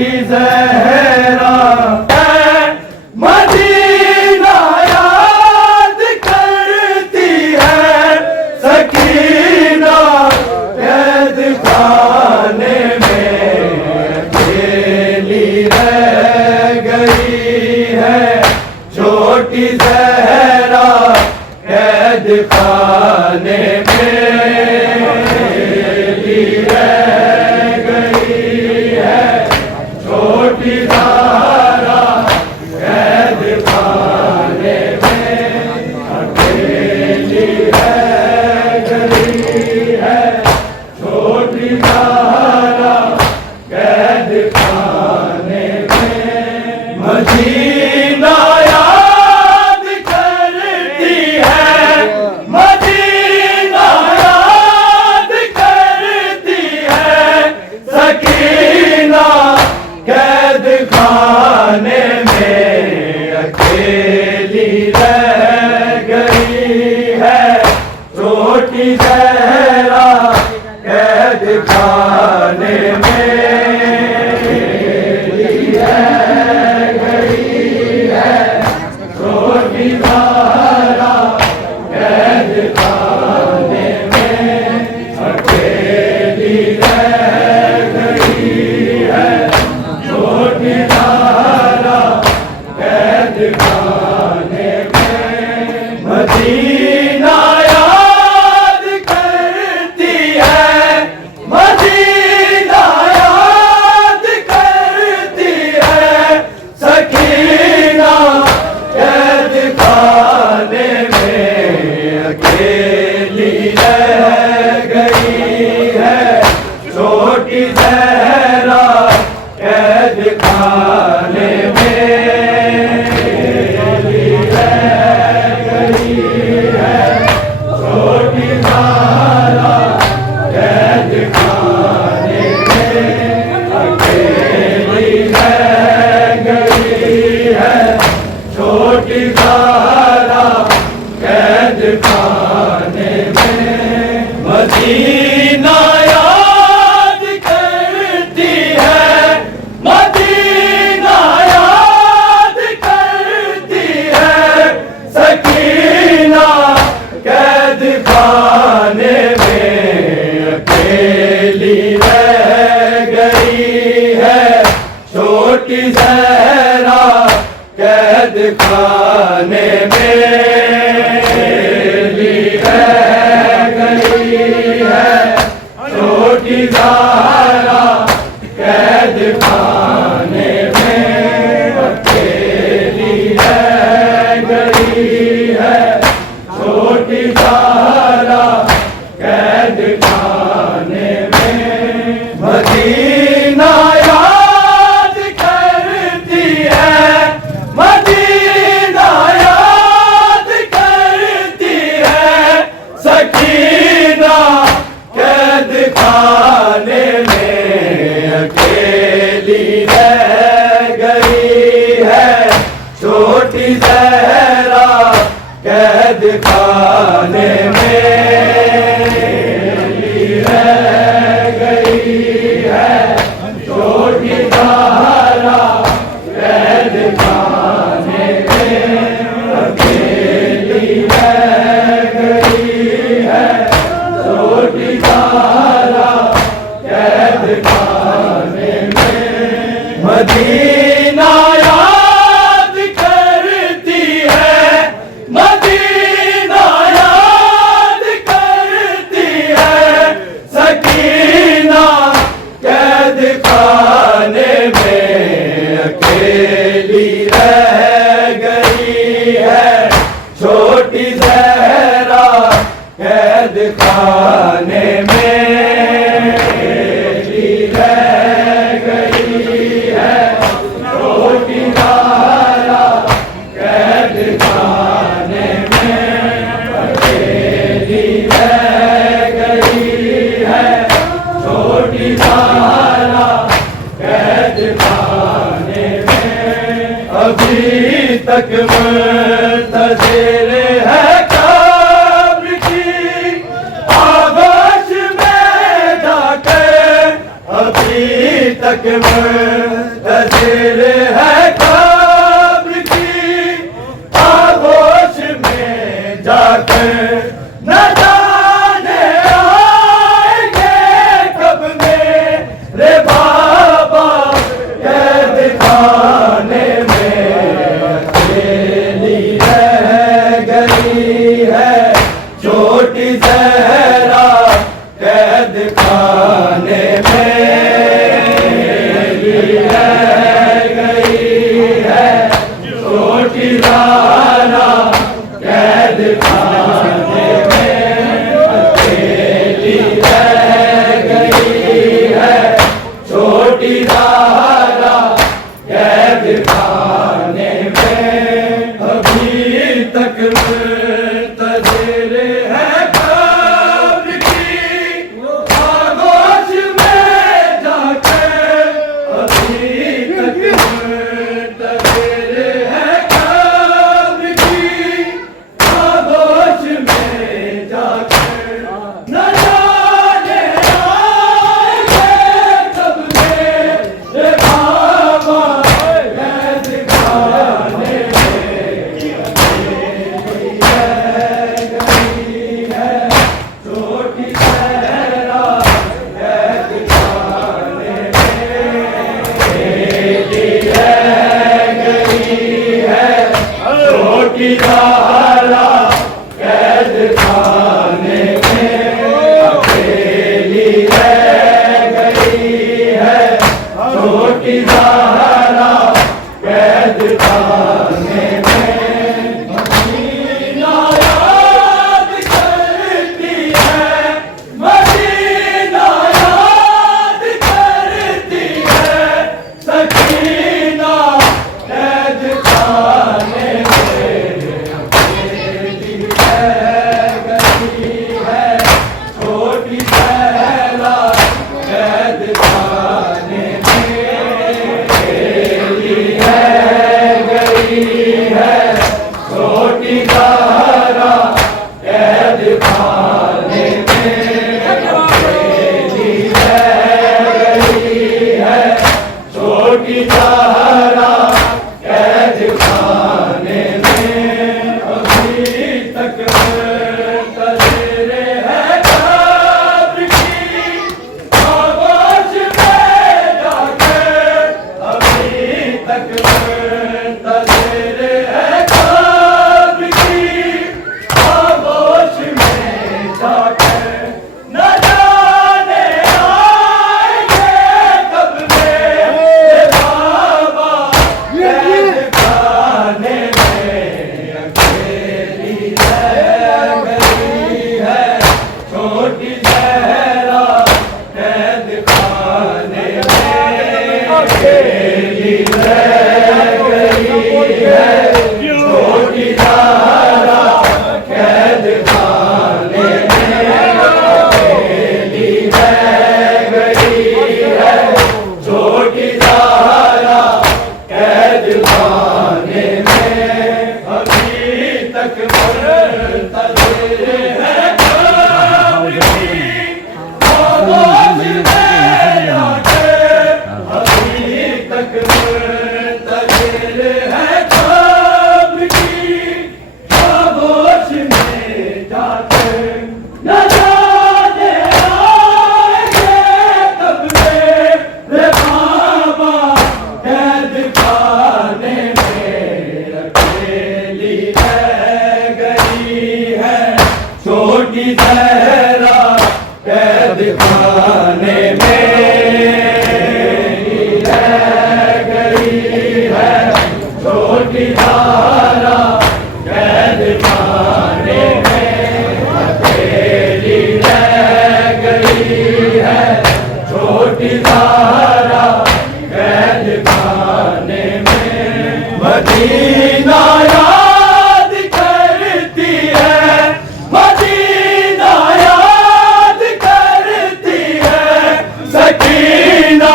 छोटी ज़हरा मदीना याद करती है, सकीना कैद खाने में अकेली रह गई है। छोटी ज़हरा कैद खाने में अकेली रह गई है। छोटी ज़हरा कैद खाने में अकेली रह गई है। छोटी ज़हरा कैद खाने में मदीना याद करती है, मदीना याद करती है, सकीना कैद खाने में अकेली रह गई है। छोटी ज़हरा कैद खाने में अकेली रह गई है। छोटी ज़हरा कैद खाने में अकेली रह गई है। छोटी ज़हरा कैद खाने में मदीना याद करती है, मदीना याद करती है, सकीना कैद खाने में अकेली रह गई है। छोटी ज़हरा कैद खाने में अकेली रह गई है। छोटी ज़हरा कैद खाने में अकेली रह गई है। छोटी ज़हरा कैद खाने में मदीना याद करती है, मदीना याद करती है, सकीना कैद खाने में अकेली रह गई है। छोटी ज़हरा कैद खाने में अकेली रह गई है। छोटी ज़हरा कैद खाने में अकेली रह गई है। छोटी ज़हरा कैद खाने में मदीना याद करती है, मदीना याद करती है, सकीना कैद खाने में अकेली रह गई है। छोटी ज़हरा कैद खाने में अकेली रह गई है। छोटी ज़हरा कैद खाने में अकेली रह गई है। छोटी ज़हरा कैद खाने में मदीना याद करती है, मदीना याद करती है, सकीना कैद खाने में अकेली रह गई है। छोटी ज़हरा कैद खाने में अकेली रह गई है। छोटी ज़हरा कैद खाने में अकेली रह गई है। छोटी ज़हरा कैद खाने में अभी तक मुंतज़िर है कब्र की आगोश में जाकर। अभी तक तस्वीर है कब्र की आगोश में जाकर न जाने आएंगे कब मेरे बाबा कैद खाने में अकेली रह गई है छोटी ज़हरा कैद खाने में रह गई है छोटी ज़हरा कैद खाने में अकेली रह गई है छोटी ज़हरा कैद खाने में अभी तक मुंतज़िर है कब्र की आगोश में जाकर अभी तक मुंतज़िर है कब्र की आगोश में जाकर न जाने आएंगे कब मेरे बाबा कैद खाने छोटी ज़हरा कैद खाने में रह गई है छोटी ज़हरा कैद खाने में अकेली रह गई है छोटी ज़हरा कैद खाने में मदीना याद करती है मदीना याद करती है सकीना कैद खाने में अकेली रह गई है छोटी ज़हरा कैद खाने में अकेली रह गई है छोटी ज़हरा कैद खाने में अकेली रह गई है छोटी ज़हरा कैद खाने में अभी तक मुंतज़िर है कब्र की आगोश में जाकर अभी तक मुंतज़िर है कब्र की आगोश में जाकर न जाने आएंगे कब मेरे बाबा कैद खाने में अकेली रह गई है छोटी ज़हरा कैद खाने में अकेली रह गई है छोटी ज़हरा कैद खाने में अकेली रह गई है छोटी ज़हरा कैद खाने में अभी तक मुंतज़िर है कब्र की आगोश में जाकर अभी तक मुंतज़िर है कब्र की आगोश में जाकर न जाने आएंगे कब मेरे बाबा कैद खाने में अकेली रह गई है छोटी ज़हरा कैद खाने में रह गई है छोटी ज़हरा कैद खाने में अकेली रह गई है छोटी ज़हरा कैद खाने में मदीना याद करती है मदीना याद करती है सकीना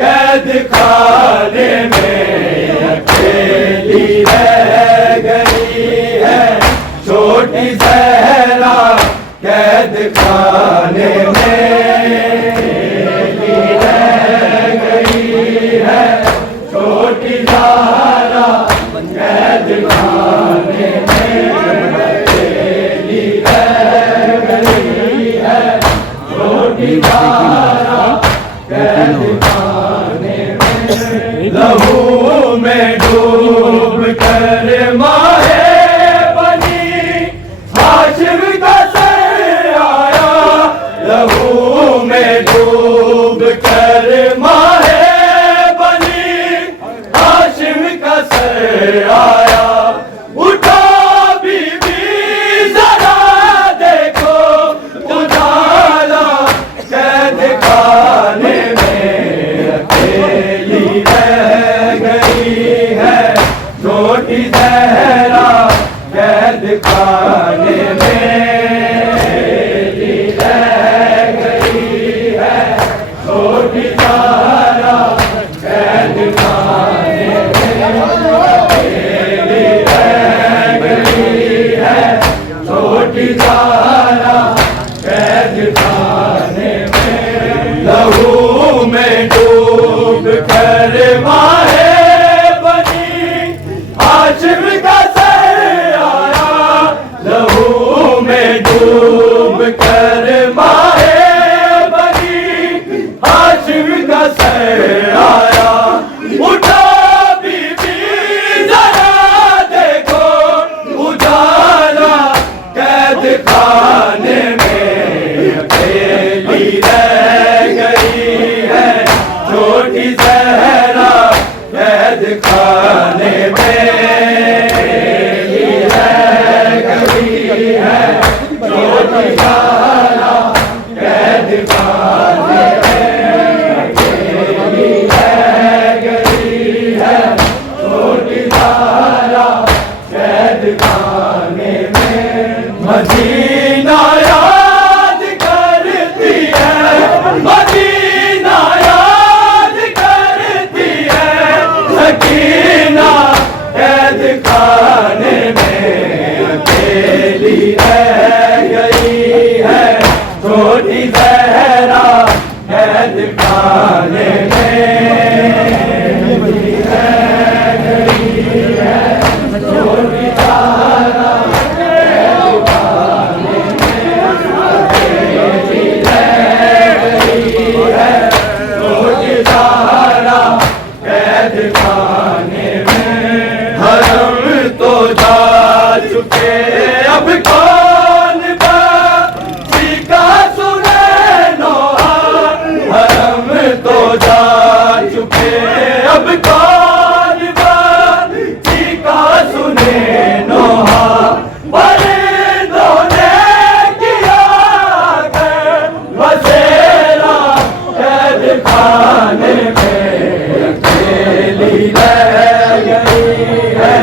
कैद खाने में अकेली रह गई है छोटी ज़हरा कैद खाने में रह गई है लहू में डूब कर माहे बनी हाशिम का सर आया। लहू में डूब कर माहे बनी हाशिम का सर आया। उठा बीबी जरा देखो उजाला कैद खाने में अकेली रह गई है। छोटी ज़हरा कैद खाने में रह गई है। छोटी ज़हरा कैद खाने में अकेली रह गई है। छोटी ज़हरा कैद खाने में लहू में डूब कर माहे बनी हाशिम का सर आया। लहू में डूब कर माहे बनी हाशिम का सर आया। उठा बीबी जरा देखो उजाला कैद खाने में अकेली रह गई है। छोटी ज़हरा कैद खाने में रह गई है। छोटी ज़हरा कैद खाने में रह गई है। छोटी ज़हरा कैद खाने में मदीना याद करती है। मदीना याद करती है। सकीना कैद खाने में अकेली रह गई है। छोटी ज़हरा कैद खाने में रह गई है। छोटी ज़हरा कैद खाने में अकेली रह गई है। छोटी ज़हरा कैद खाने में हरम तो जा चुके अब कौन बाजी का सुने नोहा। हरम तो जा चुके अब कौन बाजी का सुने नोहा। परिंदों ने किया कर बसेरा कैद खाने में अकेली रह गई है।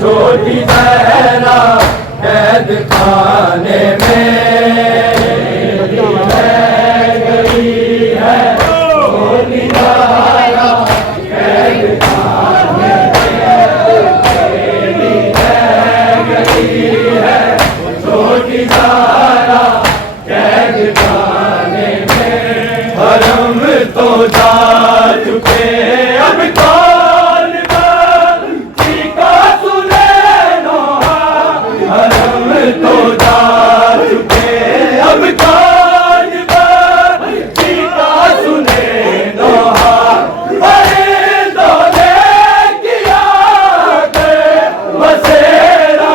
छोटी ज़हरा कैद खाने में रह गई है। छोटी ज़हरा कैद खाने में अकेली रह गई है। छोटी ज़हरा कैद खाने में हरम तो जा चुके अब कौन बाजी का सुने नोहा। हरम तो जा चुके अब कौन बाजी का सुने नोहा। परिंदों ने किया कर बसेरा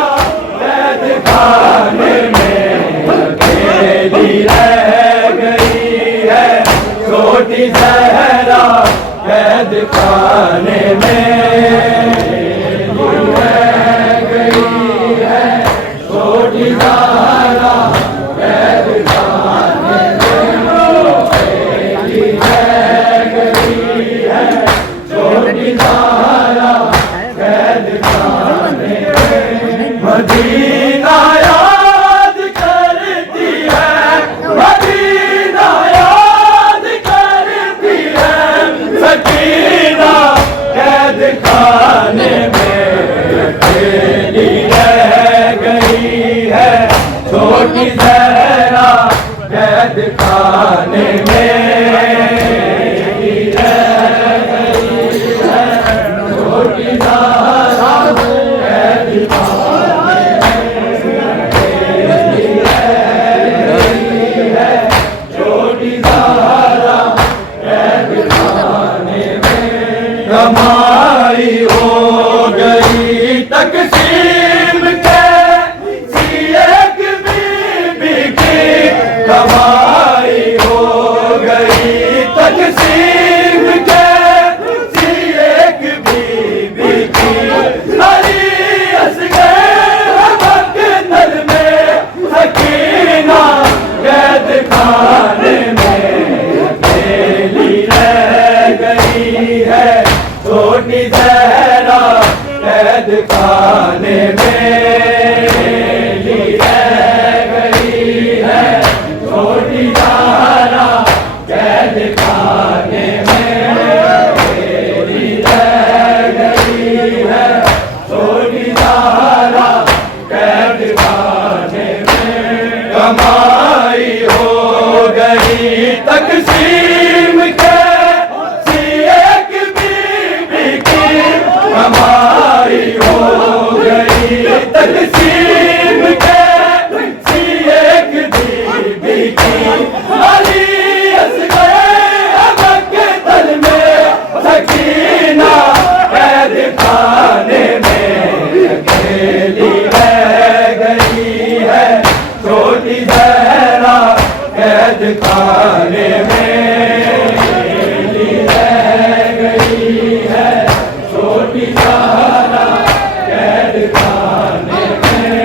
कैद खाने में अकेली रह गई है। छोटी ज़हरा कैद खाने में रह गई है। छोटी ज़हरा कैद खाने में अकेली रह गई है। छोटी ज़हरा कैद खाने में मदीना याद करती है। मदीना याद करती है। सकीना कैद खाने में अकेली रह गई है। छोटी ज़हरा कैद खाने में रह गई है। छोटी ज़हरा कैद खाने में रह गई है। छोटी ज़हरा कैद खाने में कमाई हो गई तकसीम के एक बीबी की कमाई हो गई तकसीम के एक बीबी की अली असगर मकतल में सकीना कैद खाने में अकेली रह गई है छोटी ज़हरा कैद खाने में कमाई हो गई तकसीम के एक बीबी की कमाई हो गई तकसीम के एक बीबी की अली असगर मकतल में सकीना कैद खाने में अकेली रह गई है छोटी ज़हरा कैद खाने में रह गई है छोटी ज़हरा कैद खाने में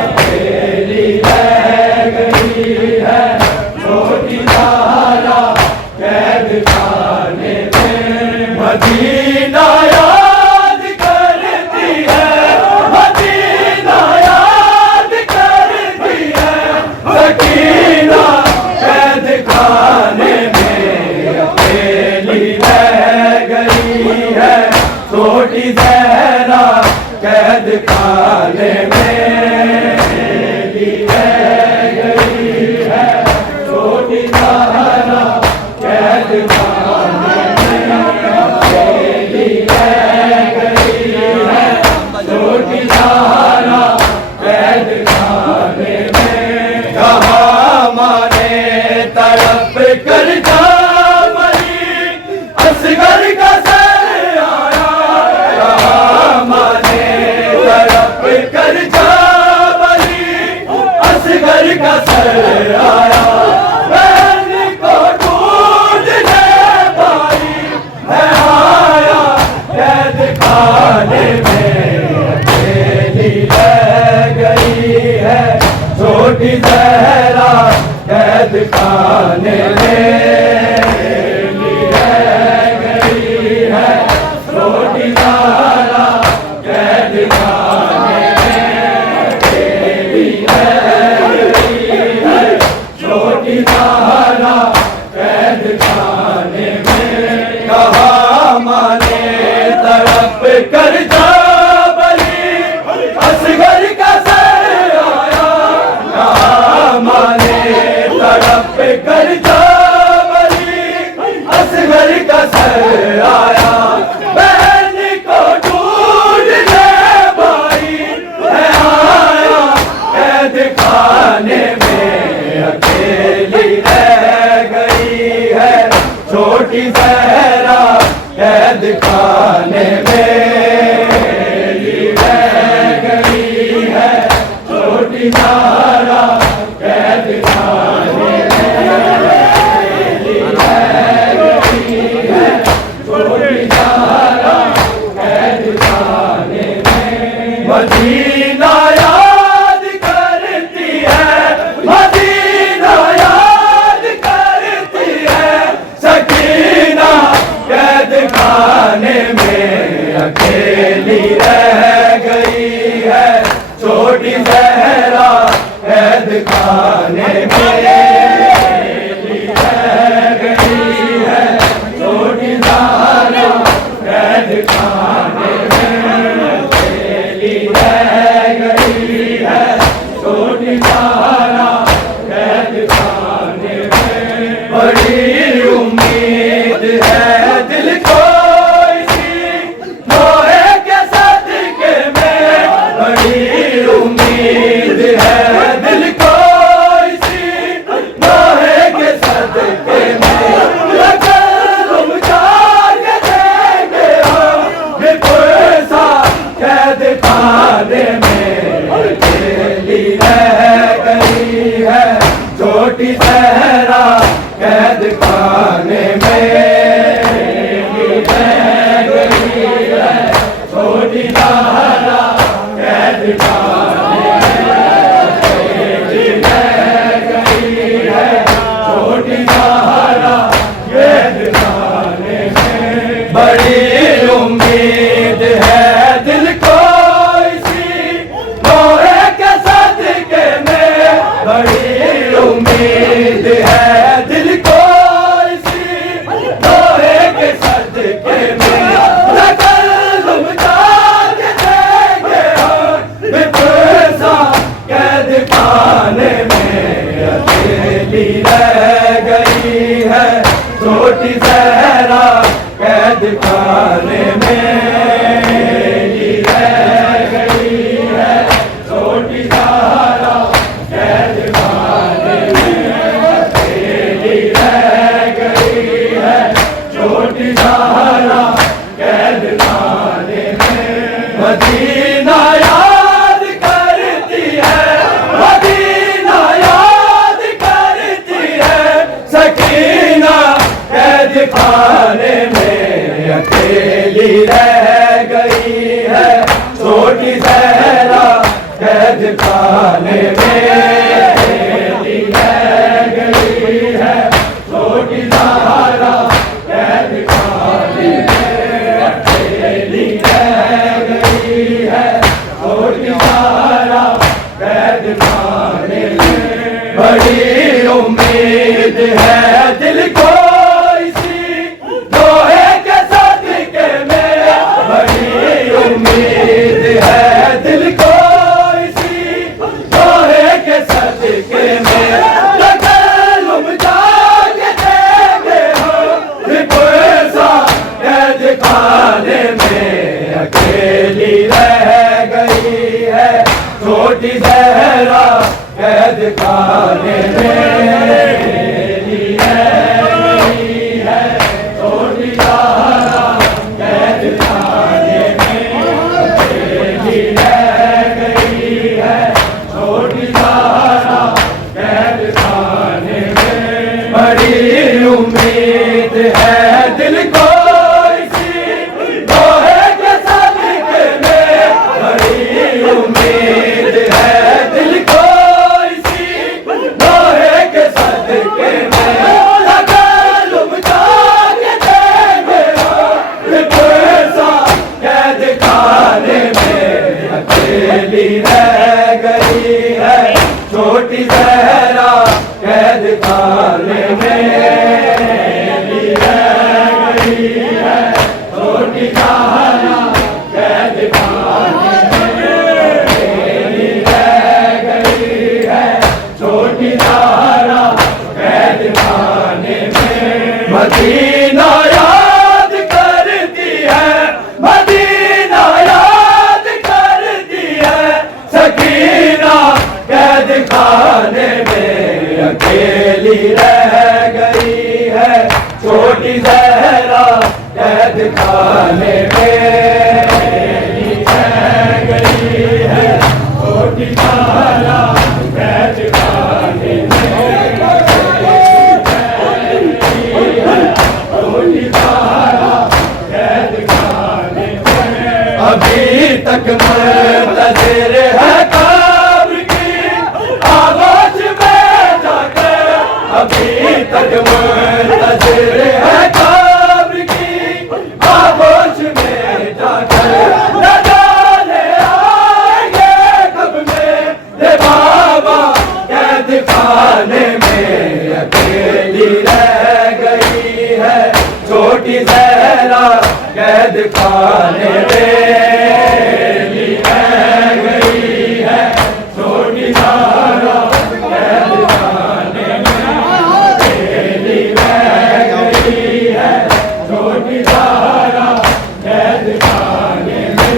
अकेली रह गई है छोटी ज़हरा कैद खाने में मदीना याद करती है मदीना याद करती है सकीना कैद खाने में अकेली रह गई है छोटी ज़हरा कैद खाने में अकेली रह गई है छोटी ज़हरा कैद खाने में अकेली रह गई है छोटी ज़हरा कैद खाने में कहाँ माने तड़प कर जा मरी असगर का सर आया कहाँ माने तड़प कर जा मरी असगर का सर आया बहन को ढूंढने भाई है आया कैद खाने में अकेली रह गई है छोटी ज़हरा कैद खाने में रह गई है छोटी ज़हरा कैद खाने में रह गई है छोटी ज़हरा कैद खाने में कहाँ माने तड़प कर जा बली असगर का सर आया कहाँ माने तड़प कर जा बली असगर का सर आया बहन को ढूंढने भाई है आया कैद खाने में अकेली रह गई है छोटी ज़हरा कैद खाने में रह गई है छोटी ज़हरा कैद खाने में रह गई है छोटी ज़हरा कैद खाने में मदीना याद करती है मदीना याद करती है सकीना कैद खाने में अकेली रह गई है छोटी ज़हरा कैद खाने में रह गई है छोटी ज़हरा कैद खाने में अकेली रह गई है छोटी ज़हरा कैद खाने में बड़ी उम्मीद है दिल को इसी मोहे के सदके में बड़ी उम्मीद है दिल को इसी कैद खाने में रह गई है छोटी ज़हरा, कैद खाने में अकेली रह गई है छोटी ज़हरा, कैद खाने में। मदीना याद करती है, मदीना याद करती है सकीना, कैद खाने में अकेली रह गई है छोटी ज़हरा, कैद खाने में अकेली रह गई है छोटी ज़हरा, कैद खाने में अकेली रह गई है छोटी ज़हरा, कैद खाने में। बड़ी उम्मीद है दिल को इसी लोहे के सदके में, बड़ी उम्मीद है दिल को इसी लोहे के सदके में। तकल्लुम जाके देखे हो रिपुसा, कैद खाने में अकेली रह गई है छोटी ज़हरा, कैद खाने में अकेली रह गई है छोटी ज़हरा, कैद खाने में अकेली रह गई है छोटी ज़हरा, कैद खाने में। बड़ी उम्मीद है दिल को इसी लोहे के सदके में, बड़ी उम्मीद है दिल को इसी लोहे के सदके में। तकल्लुम जाके देखे हो रिपुसा, कैद खाने में अकेली रह गई है छोटी ज़हरा, कैद खाने में अकेली रह गई है छोटी ज़हरा, कैद खाने में अकेली रह गई है छोटी ज़हरा, कैद खाने में। मदीना याद करती है, मदीना याद करती है सकीना, कैद खाने में अकेली रह गई है छोटी ज़हरा, कैद खाने में अकेली रह गई है छोटी ज़हरा, कैद खाने में छोटी ज़हरा, कैद खाने में। अभी तक मुंतज़िर है कब्र की आवाज़ में जाकर, अभी तक मुंतज़िर है कब्र की आवाज़ में जाकर। न जाने आएंगे कब मेरे बाबा, कैद खाने में अकेली रह गई है छोटी ज़हरा, कैद खाने में अकेली रह गई है छोटी ज़हरा, कैद खाने में अकेली रह गई है छोटी ज़हरा, कैद खाने में।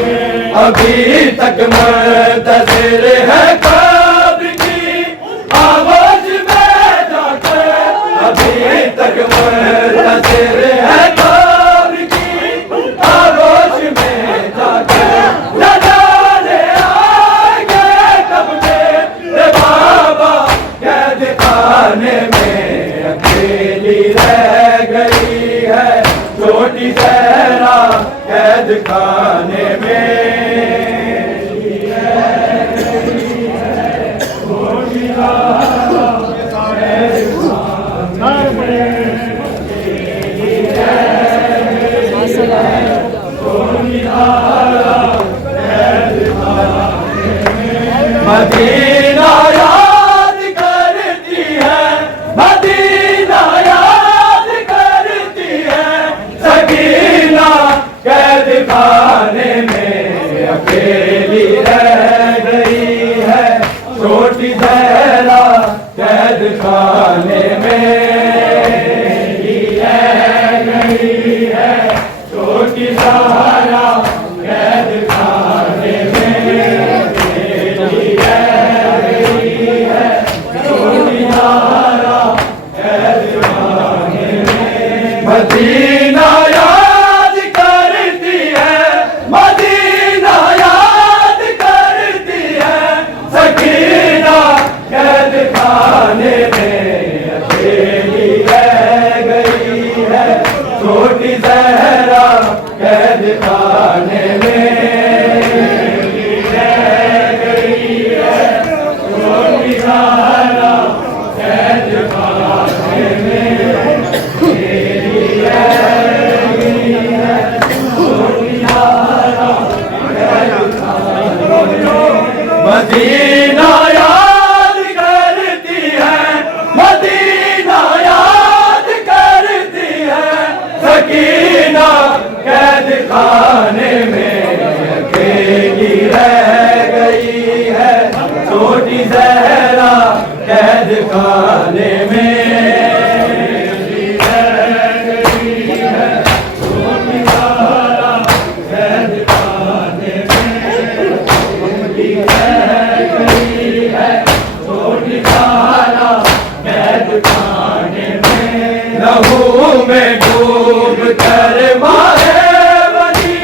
अभी तक मुंतज़िर है कब्र की आवाज़ में जाकर, अभी तक मुंतज़िर है कब्र की आवाज़ में जाकर। न जाने आएंगे कब मेरे बाबा, कैद खाने में अकेली रह गई है छोटी ज़हरा, कैद खाने में छोटी ज़हरा, कैद खाने में अकेली रह गई है छोटी ज़हरा, कैद खाने में। मदीना याद करती है, मदीना याद करती है सकीना, कैद खाने में अकेली रह गई है छोटी ज़हरा, कैद खाने में रह गई है सहारा कैद खाने में तेरी रह गई है, छोटी सहारा कैद खाने में। मदीना याद करती है, मदीना याद करती है, सकीना कैद खाने में अकेली रह गई है, छोटी ज़हरा कैद खाने में रह गई है, छोटी ज़हरा कैद खाने में तेरी रह गई है, छोटी ज़हरा कैद खाने में। मदीना याद करती है, मदीना याद करती है, सकीना कैद खाने में अकेली रह गई है, छोटी ज़हरा कैद खाने में रह गई है, छोटी ज़हरा कैद खाने में रह गई है, छोटी ज़हरा कैद खाने में। लहू में डूब कर मारे बनी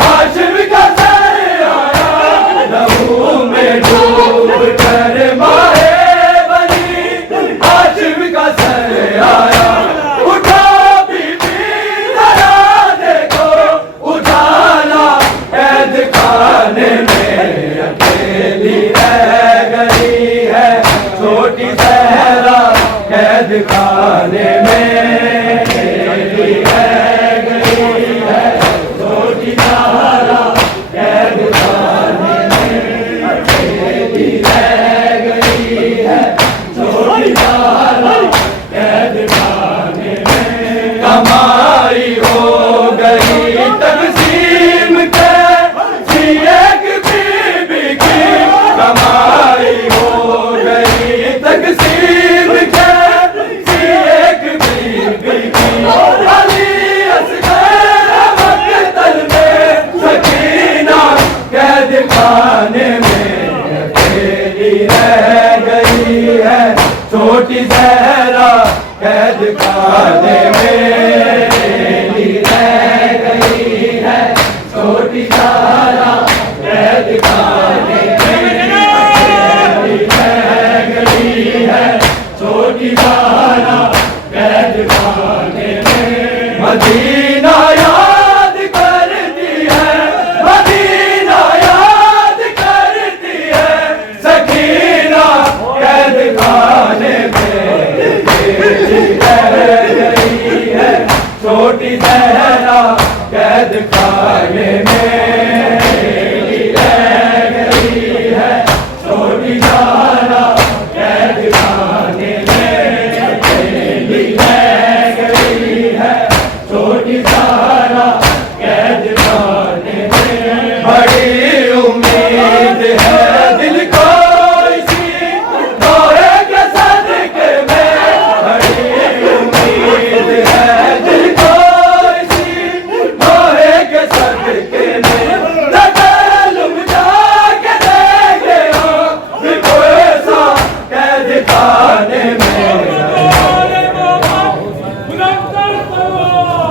हाशिम का सर आया, लहू में डूब कर मारे बनी हाशिम का सर आया। उठा बीबी जरा देखो उजाला कैद खाने में अकेली रह गई है, छोटी ज़हरा कैद खाने में अकेली रह गई है, छोटी ज़हरा कैद खाने में अकेली रह गई है, छोटी ज़हरा कैद खाने में। कमाई हो गई तक़सीम कैसी एक बीबी की, कमाई हो गई तक़सीम कैसी एक बीबी की। अली असगर मक़तल में सकीना कैद खाने में अकेली रह गई है, छोटी ज़हरा कैद खाने में अकेली रह गई है, छोटी ज़हरा कैद खाने में अकेली रह गई है, छोटी ज़हरा कैद खाने में। मदीना याद करती है, मदीना याद करती है, सकीना कैद खाने में अकेली रह गई है, छोटी ज़हरा कैद खाने में अकेली रह गई है, छोटी ज़हरा कैद खाने में अकेली रह गई है, छोटी